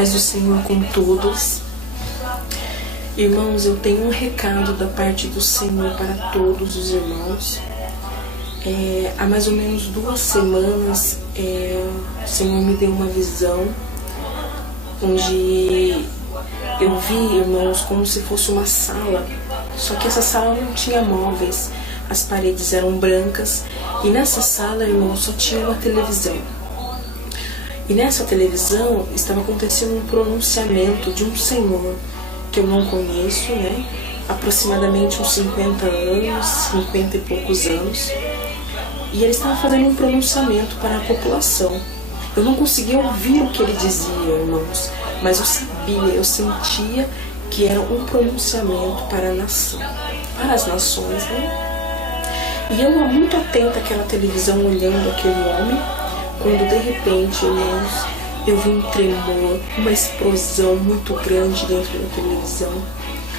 Paz do Senhor com todos. Irmãos, eu tenho um recado da parte do Senhor para todos os irmãos. Há mais ou menos 2 semanas, o Senhor me deu uma visão onde eu vi, irmãos, como se fosse uma sala, só que essa sala não tinha móveis, as paredes eram brancas e nessa sala, irmãos, só tinha uma televisão. E nessa televisão estava acontecendo um pronunciamento de um senhor que eu não conheço, né? Aproximadamente uns 50 anos, 50 e poucos anos. E ele estava fazendo um pronunciamento para a população. Eu não conseguia ouvir o que ele dizia, irmãos, mas eu sabia, eu sentia que era um pronunciamento para a nação, para as nações, né? E eu muito atenta àquela televisão, olhando aquele homem, quando de repente, irmãos, eu vi um tremor, uma explosão muito grande dentro da televisão,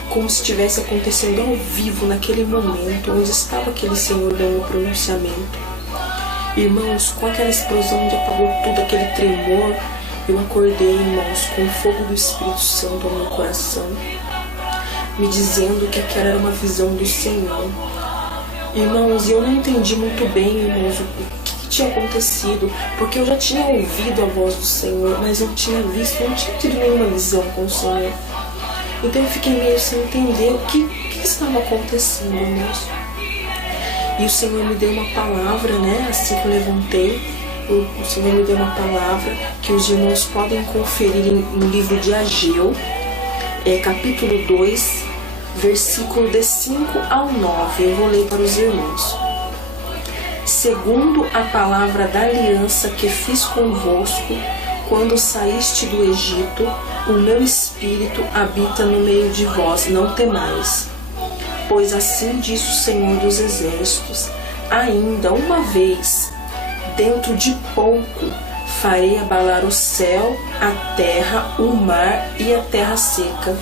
como se estivesse acontecendo ao vivo naquele momento onde estava aquele senhor dando o pronunciamento. Irmãos, com aquela explosão onde apagou tudo, aquele tremor, eu acordei, irmãos, com o fogo do Espírito Santo no meu coração, me dizendo que aquela era uma visão do Senhor. Irmãos, eu não entendi muito bem, irmãos, o que tinha acontecido, porque eu já tinha ouvido a voz do Senhor, mas eu tinha visto, não tinha tido nenhuma visão com o Senhor. Então eu fiquei meio sem entender o que estava acontecendo, irmãos. E o Senhor me deu uma palavra, né? Assim que eu levantei, o Senhor me deu uma palavra que os irmãos podem conferir no livro de Ageu, capítulo 2, versículo de 5 ao 9. Eu vou ler para os irmãos. Segundo a palavra da aliança que fiz convosco, quando saíste do Egito, o meu espírito habita no meio de vós, não temais. Pois assim diz o Senhor dos Exércitos, ainda uma vez, dentro de pouco, farei abalar o céu, a terra, o mar e a terra seca.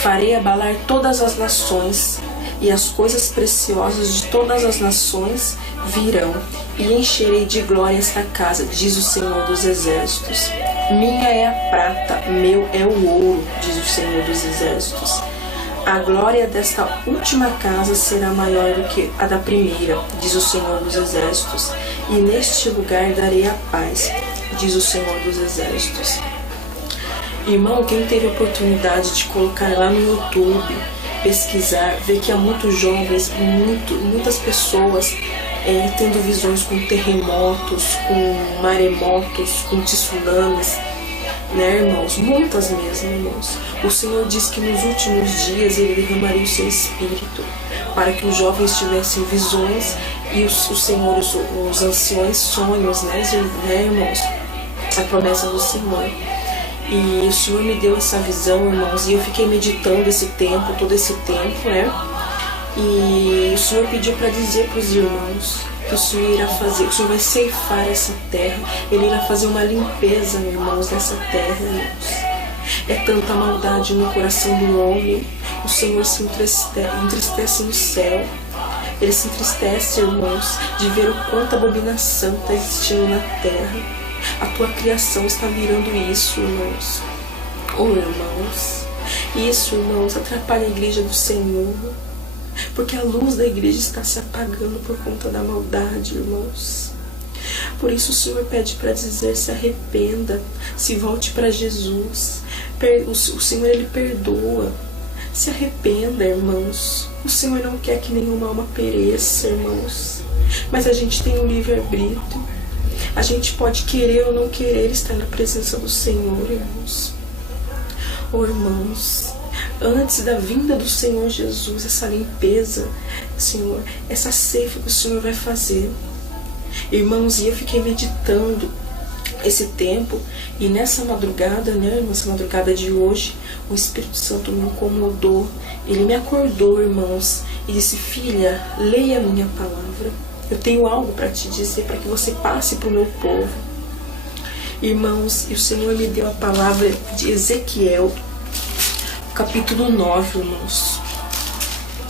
Farei abalar todas as nações, e as coisas preciosas de todas as nações virão, e encherei de glória esta casa, diz o Senhor dos Exércitos. Minha é a prata, meu é o ouro, diz o Senhor dos Exércitos. A glória desta última casa será maior do que a da primeira, diz o Senhor dos Exércitos. E neste lugar darei a paz, diz o Senhor dos Exércitos. Irmão, quem teve a oportunidade de colocar lá no YouTube, pesquisar, ver que há muitos jovens, muitas pessoas tendo visões com terremotos, com maremotos, com tsunamis, né, irmãos? Muitas mesmo, irmãos. O Senhor diz que nos últimos dias Ele derramaria o seu Espírito para que os jovens tivessem visões e os senhores, os anciões, sonhos, né, irmãos? A promessa do Senhor. E o Senhor me deu essa visão, irmãos, e eu fiquei meditando todo esse tempo, né? E o Senhor pediu para dizer para os irmãos que o Senhor irá fazer, o Senhor vai ceifar essa terra, Ele irá fazer uma limpeza, irmãos, nessa terra, irmãos. É tanta maldade no coração do homem, o Senhor se entristece no céu. Ele se entristece, irmãos, de ver o quanto abominação está existindo na terra. A tua criação está virando isso, irmãos. Oh, irmãos, isso, irmãos, atrapalha a igreja do Senhor, porque a luz da igreja está se apagando por conta da maldade, irmãos. Por isso o Senhor pede para dizer: se arrependa, se volte para Jesus. O Senhor, Ele perdoa. Se arrependa, irmãos. O Senhor não quer que nenhuma alma pereça, irmãos. Mas a gente tem um livre-arbítrio. A gente pode querer ou não querer estar na presença do Senhor, irmãos. Oh, irmãos, antes da vinda do Senhor Jesus, essa limpeza, Senhor, essa ceifa que o Senhor vai fazer. Irmãos, e eu fiquei meditando esse tempo, e nessa madrugada, né, nessa madrugada de hoje, o Espírito Santo me incomodou. Ele me acordou, irmãos, e disse: filha, leia a minha palavra. Eu tenho algo para te dizer, para que você passe para o meu povo. Irmãos, e o Senhor me deu a palavra de Ezequiel, capítulo 9, irmãos.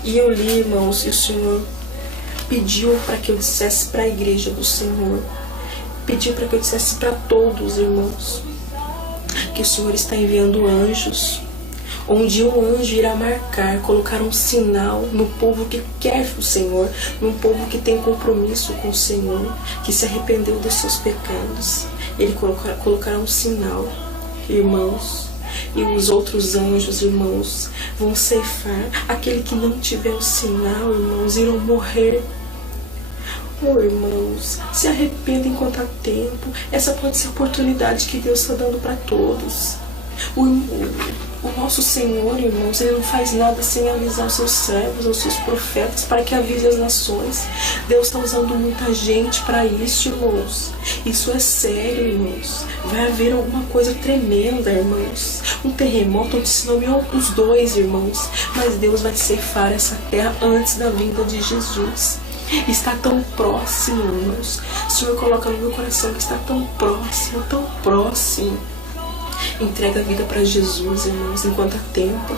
E eu li, irmãos, e o Senhor pediu para que eu dissesse para a igreja do Senhor. Pediu para que eu dissesse para todos, irmãos. que o Senhor está enviando anjos, onde um anjo irá marcar, colocar um sinal no povo que quer o Senhor, num povo que tem compromisso com o Senhor, que se arrependeu dos seus pecados. Ele colocará um sinal, irmãos, e os outros anjos, irmãos, vão ceifar. Aquele que não tiver o sinal, irmãos, irão morrer. Oh, irmãos, se arrependa enquanto há tempo. Essa pode ser a oportunidade que Deus está dando para todos. O nosso Senhor, irmãos, Ele não faz nada sem avisar os seus servos, os seus profetas, para que avise as nações. Deus está usando muita gente para isso, irmãos. Isso é sério, irmãos. Vai haver alguma coisa tremenda, irmãos. Um terremoto onde se nomeou os dois, irmãos. Mas Deus vai ceifar essa terra antes da vinda de Jesus. Está tão próximo, irmãos. O Senhor coloca no meu coração que está tão próximo, tão próximo. Entrega a vida para Jesus, irmãos, enquanto há tempo.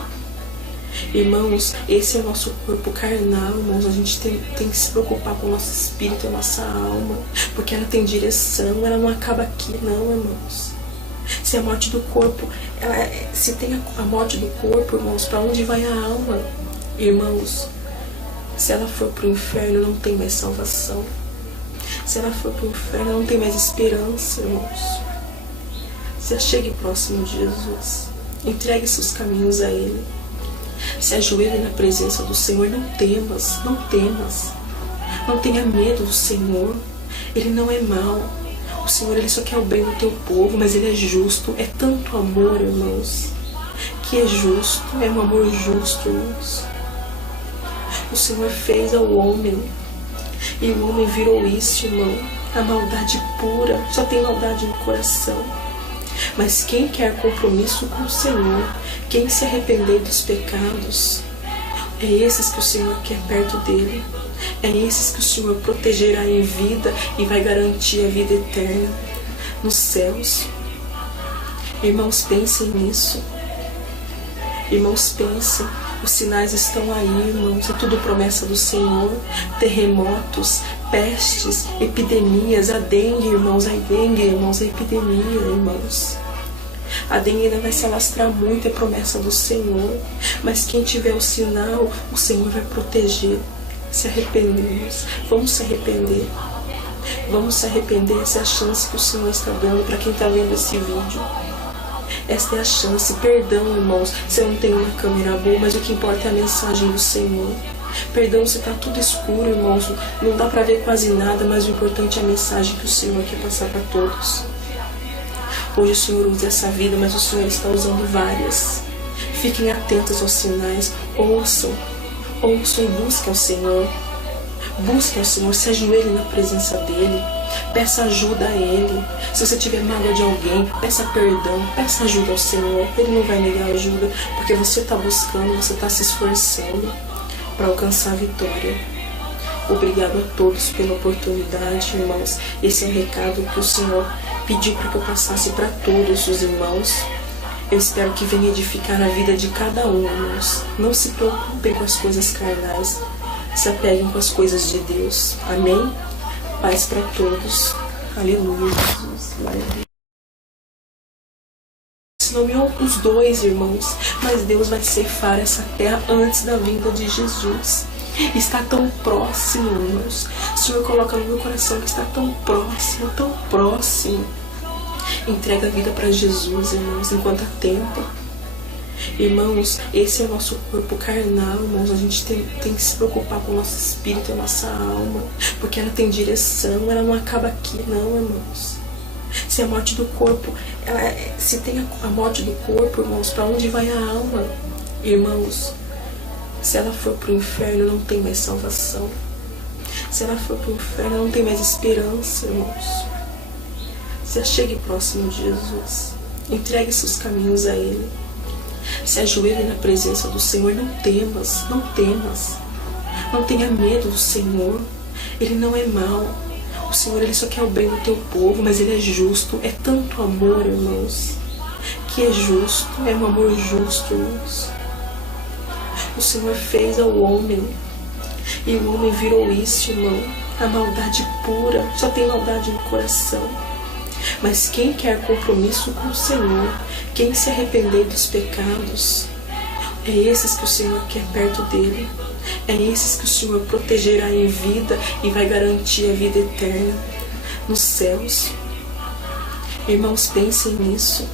Irmãos, esse é o nosso corpo carnal, irmãos. A gente tem que se preocupar com o nosso espírito, a nossa alma, porque ela tem direção, ela não acaba aqui, não, irmãos. Se a morte do corpo, se tem a morte do corpo, irmãos, para onde vai a alma? Irmãos, se ela for para o inferno, não tem mais salvação. Se ela for para o inferno, não tem mais esperança, irmãos. Se achegue próximo de Jesus. Entregue seus caminhos a Ele. Se ajoelhe na presença do Senhor. Não temas, não temas. Não tenha medo do Senhor. Ele não é mau. O Senhor, Ele só quer o bem do teu povo, mas Ele é justo. É tanto amor, irmãos, que é justo. É um amor justo, irmãos. O Senhor fez ao homem, e o homem virou isso, irmão. A maldade pura. Só tem maldade no coração. Mas quem quer compromisso com o Senhor, quem se arrepender dos pecados, é esses que o Senhor quer perto dele. É esses que o Senhor protegerá em vida e vai garantir a vida eterna nos céus. Irmãos, pensem nisso. Irmãos, pensem. Os sinais estão aí, irmãos. É tudo promessa do Senhor. Terremotos, pestes, epidemias. A dengue, irmãos. A dengue, irmãos. A epidemia, irmãos. A dengue ainda vai se alastrar muito. É promessa do Senhor. Mas quem tiver o sinal, o Senhor vai proteger. Se arrependemos. Vamos se arrepender. Vamos se arrepender. Essa é a chance que o Senhor está dando para quem está vendo esse vídeo. Esta é a chance. Perdão, irmãos, se eu não tenho uma câmera boa, mas o que importa é a mensagem do Senhor. Perdão se está tudo escuro, irmãos, não dá para ver quase nada, mas o importante é a mensagem que o Senhor quer passar para todos. Hoje o Senhor usa essa vida, mas o Senhor está usando várias. Fiquem atentos aos sinais, ouçam e busquem ao Senhor. Busquem ao Senhor, se ajoelhe na presença dEle. Peça ajuda a Ele. Se você tiver mágoa de alguém, peça perdão, peça ajuda ao Senhor. Ele não vai negar ajuda, porque você está buscando, você está se esforçando para alcançar a vitória. Obrigado a todos pela oportunidade, irmãos. Esse é o recado que o Senhor pediu para que eu passasse para todos os irmãos. Eu espero que venha edificar a vida de cada um, irmãos. Não se preocupem com as coisas carnais. Se apeguem com as coisas de Deus. Amém? Paz para todos. Aleluia, Jesus. Glória a Deus. Se nomeou os dois, irmãos, mas Deus vai ceifar essa terra antes da vinda de Jesus. Está tão próximo, irmãos. O Senhor coloca no meu coração que está tão próximo, tão próximo. Entrega a vida para Jesus, irmãos, enquanto há tempo. Irmãos, esse é o nosso corpo carnal, irmãos. A gente tem que se preocupar com o nosso espírito, a nossa alma, porque ela tem direção, ela não acaba aqui, não, irmãos. Se a morte do corpo, se tem a morte do corpo, irmãos, para onde vai a alma? Irmãos, se ela for para o inferno, não tem mais salvação. Se ela for para o inferno, não tem mais esperança, irmãos. Se achegue próximo de Jesus. Entregue seus caminhos a Ele. Se ajoelhe na presença do Senhor. Não temas, não temas. Não tenha medo do Senhor. Ele não é mau. O Senhor, Ele só quer o bem do teu povo, mas Ele é justo. É tanto amor, irmãos, que é justo. É um amor justo, irmãos. O Senhor fez ao homem, e o homem virou isso, irmão. A maldade pura. Só tem maldade no coração. Mas quem quer compromisso com o Senhor, Quem se arrepender dos pecados, é esses que o Senhor quer perto dele. É esses que o Senhor protegerá em vida e vai garantir a vida eterna nos céus. Irmãos, pensem nisso.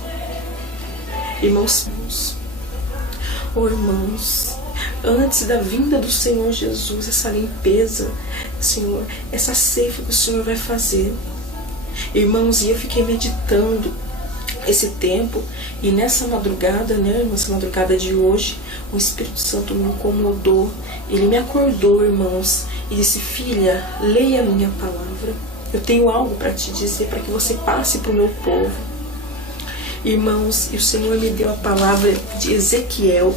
Irmãos, irmãos, antes da vinda do Senhor Jesus, essa limpeza, Senhor, essa ceifa que o Senhor vai fazer. Irmãos, e eu fiquei meditando esse tempo, e nessa madrugada, né, nessa madrugada de hoje, o Espírito Santo me incomodou, ele me acordou, irmãos, e disse: filha, leia a minha palavra, eu tenho algo para te dizer, para que você passe para o meu povo. Irmãos, e o Senhor me deu a palavra de Ezequiel,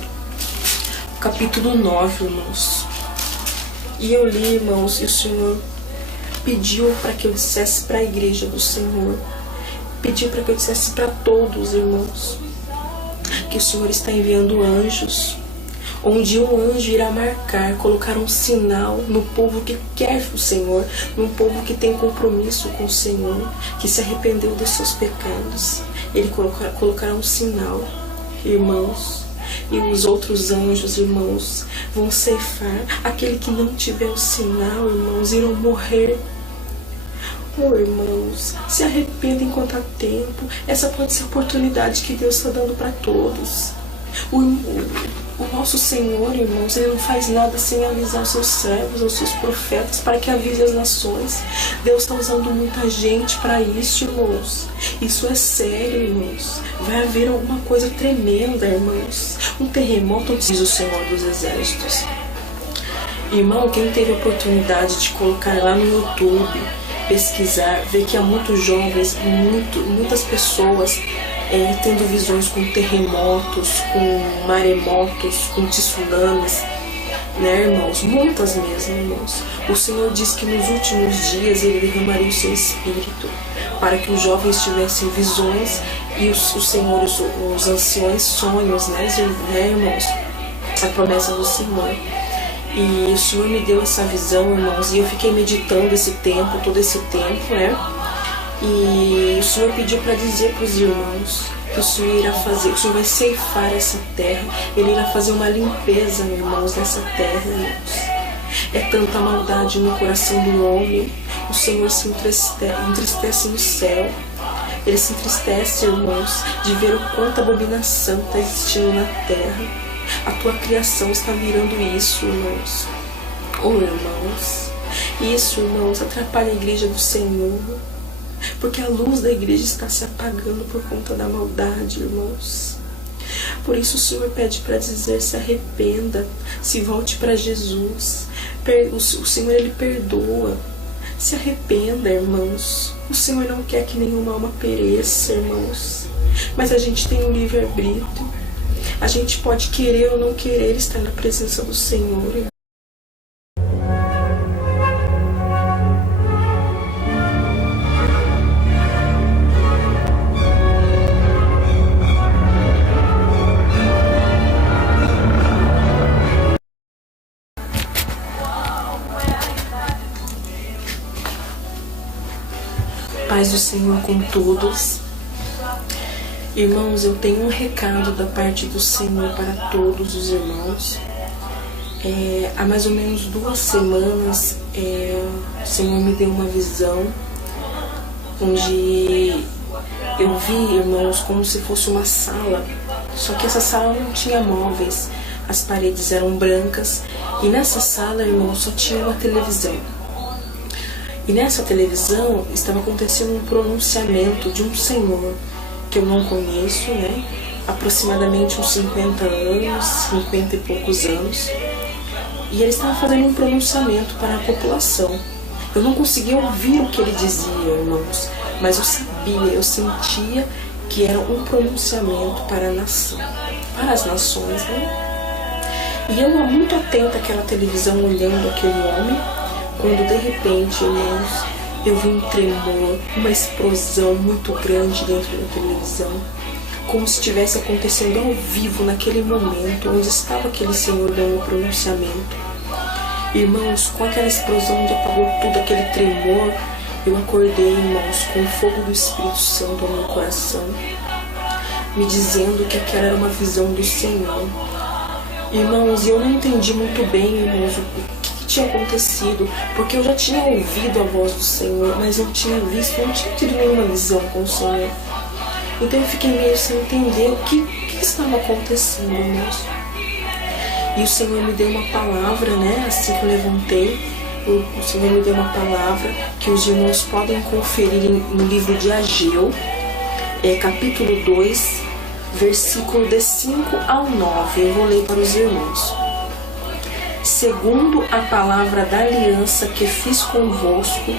capítulo 9, irmãos, e eu li, irmãos, e o Senhor pediu para que eu dissesse para a igreja do Senhor, pediu para que eu dissesse para todos, irmãos, que o Senhor está enviando anjos, onde um anjo irá marcar, colocar um sinal no povo que quer o Senhor, no povo que tem compromisso com o Senhor, que se arrependeu dos seus pecados. Ele colocará um sinal, irmãos, e os outros anjos, irmãos, vão ceifar. Aquele que não tiver o sinal, irmãos, irão morrer. Oh, irmãos, se arrependem enquanto há tempo. Essa pode ser a oportunidade que Deus está dando para todos. O nosso Senhor, irmãos, Ele não faz nada sem avisar os seus servos, os seus profetas, para que avise as nações. Deus está usando muita gente para isso, irmãos. Isso é sério, irmãos. Vai haver alguma coisa tremenda, irmãos. Um terremoto, diz o Senhor dos Exércitos. Irmão, quem teve a oportunidade de colocar lá no YouTube, pesquisar, ver que há muitos jovens, muitas pessoas tendo visões com terremotos, com maremotos, com tsunamis, né, irmãos? Muitas mesmo, irmãos. O Senhor diz que nos últimos dias Ele derramaria o seu Espírito para que os jovens tivessem visões e os senhores, os anciões, sonhos, né, irmãos? A promessa do Senhor. E o Senhor me deu essa visão, irmãos, e eu fiquei meditando esse tempo, todo esse tempo, né? E o Senhor pediu para dizer para os irmãos que o Senhor irá fazer, o Senhor vai ceifar essa terra, Ele irá fazer uma limpeza, irmãos, nessa terra, irmãos. É tanta maldade no coração do homem, o Senhor se entristece no céu. Ele se entristece, irmãos, de ver o quanto abominação está existindo na terra. A tua criação está virando isso, irmãos. Oh, irmãos, isso, irmãos, atrapalha a igreja do Senhor, porque a luz da igreja está se apagando por conta da maldade, irmãos. Por isso o Senhor pede para dizer: se arrependa, se volte para Jesus. O Senhor, Ele perdoa. Se arrependa, irmãos. O Senhor não quer que nenhuma alma pereça, irmãos. Mas a gente tem um livre-arbítrio. A gente pode querer ou não querer estar na presença do Senhor. Paz do Senhor com todos. Irmãos, eu tenho um recado da parte do Senhor para todos os irmãos. Há mais ou menos 2 semanas, o Senhor me deu uma visão onde eu vi, irmãos, como se fosse uma sala, só que essa sala não tinha móveis, as paredes eram brancas, e nessa sala, irmãos, só tinha uma televisão. E nessa televisão estava acontecendo um pronunciamento de um senhor que eu não conheço, né? Aproximadamente uns 50 anos, 50 e poucos anos. E ele estava fazendo um pronunciamento para a população. Eu não conseguia ouvir o que ele dizia, irmãos, mas eu sabia, eu sentia que era um pronunciamento para a nação, para as nações, né? E eu muito atenta àquela televisão, olhando aquele homem, quando de repente, irmãos, eu vi um tremor, uma explosão muito grande dentro da televisão, como se estivesse acontecendo ao vivo naquele momento onde estava aquele senhor dando o pronunciamento. Irmãos, com aquela explosão onde apagou tudo, aquele tremor, eu acordei, irmãos, com o fogo do Espírito Santo no meu coração. me dizendo que aquela era uma visão do Senhor. Irmãos, eu não entendi muito bem, irmãos, o que tinha acontecido, porque eu já tinha ouvido a voz do Senhor, mas eu tinha visto, não tinha tido nenhuma visão com o Senhor. Então eu fiquei meio sem entender o que estava acontecendo, irmãos. E o Senhor me deu uma palavra, né? Assim que eu levantei, o Senhor me deu uma palavra que os irmãos podem conferir no livro de Ageu, capítulo 2, versículo de 5 ao 9. Eu vou ler para os irmãos. Segundo a palavra da aliança que fiz convosco,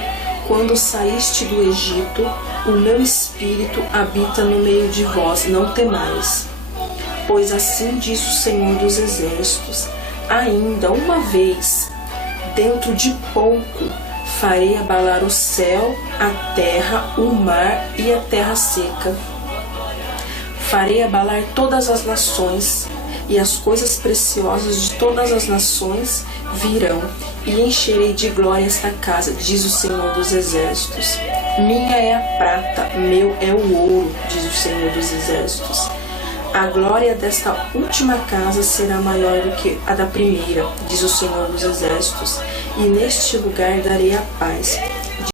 quando saíste do Egito, o meu espírito habita no meio de vós, não temais. Pois assim diz o Senhor dos Exércitos: ainda uma vez, dentro de pouco, farei abalar o céu, a terra, o mar e a terra seca. Farei abalar todas as nações, e as coisas preciosas de todas as nações virão, e encherei de glória esta casa, diz o Senhor dos Exércitos. Minha é a prata, meu é o ouro, diz o Senhor dos Exércitos. A glória desta última casa será maior do que a da primeira, diz o Senhor dos Exércitos, e neste lugar darei a paz,